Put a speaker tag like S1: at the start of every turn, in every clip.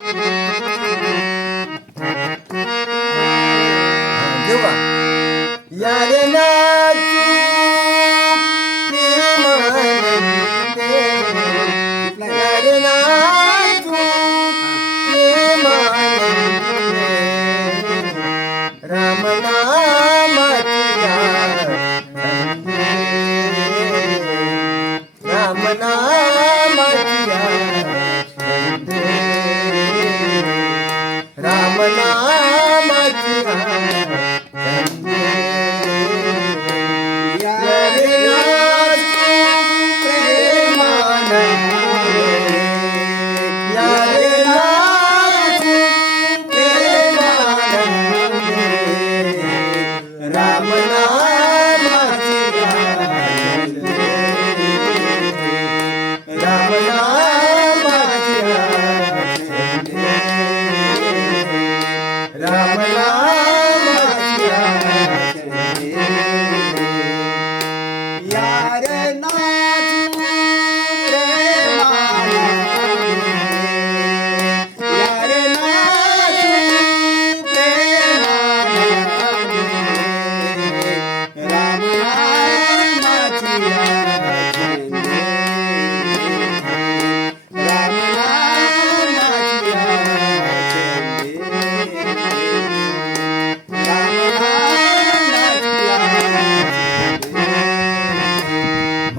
S1: घेऊ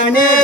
S1: Amen.